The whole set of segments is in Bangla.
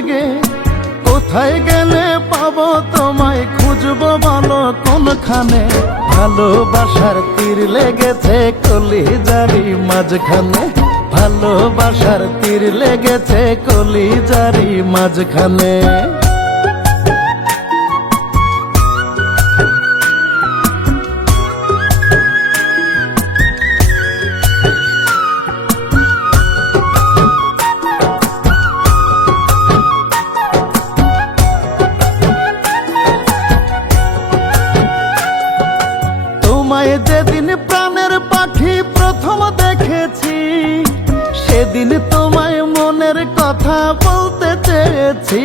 জেগে। কোথায় গেলে পাবো তোমায়, খুঁজবো বলো কোনখানে। ভালোবাসার তীর লেগেছে কলিজারি মাঝখানে, ভালোবাসার তীর লেগেছে কলিজারি মাঝখানে। তোমায় যেদিন প্রাণের পাখি প্রথম দেখেছি, সেদিন তোমায় মনের কথা বলতে চেয়েছি।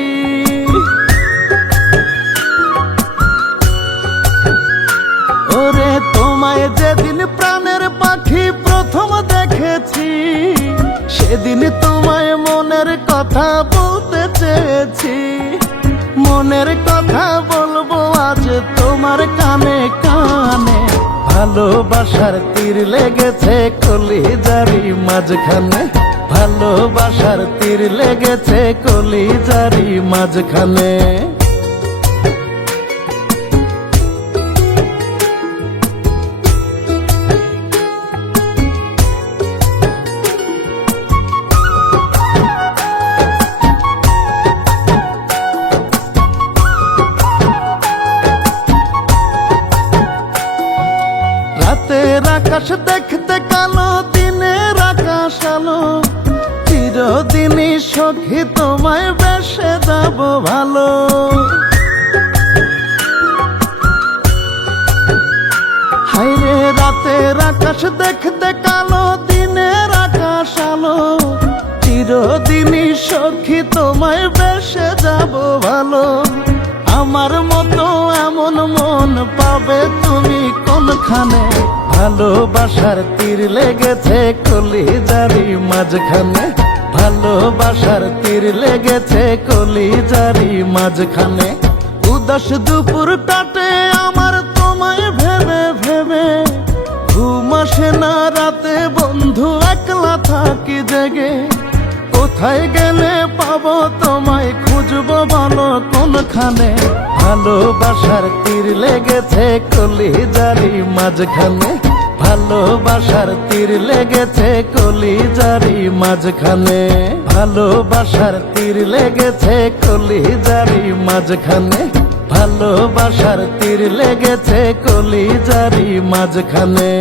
ওরে তোমায় যেদিন প্রাণের পাখি প্রথম দেখেছি, সেদিন তোমায় মনের কথা বলতে চেয়েছি। মনের কথা বলবো আজ তোমার কানে কানে, ভালোবাসার তীর লেগেছে কলিজারি মাঝখানে, ভালোবাসার তীর লেগেছে কলিজারি মাঝখানে। রাতের আকাশ দেখতে কালো, দিনের আকাশ আলো। চিরদিনই সখী তোমায় বেসে যাব ভালো। হায়রে রাতের আকাশ দেখতে কালো, দিনের আকাশ আলো। চিরদিনই সখী তোমায় বেসে যাব ভালো। আমার মতো এমন মন পাবে তুমি কোনখানে। ভালোবাসার তীর লেগেছে কলিজারি মাঝখানে, ভালোবাসার তীর লেগেছে কলিজারি মাঝখানে। উদাস দুপুর কাটে আমার তোমায় ভেবে ভেবে, ঘুম আসে না রাতে বন্ধু একলা থাকি জেগে। কোথায় গেলে পাবো তোমায়, খুঁজবো বলো কোনখানে। ভালোবাসার তীর লেগেছে কলিজারি মাঝখানে, ভালোবাসার তীর লেগেছে কলিজারি মাঝখানে, ভালোবাসার তীর লেগেছে কলিজারি মাঝখানে, ভালোবাসার তীর লেগেছে কলিজারি মাঝখানে।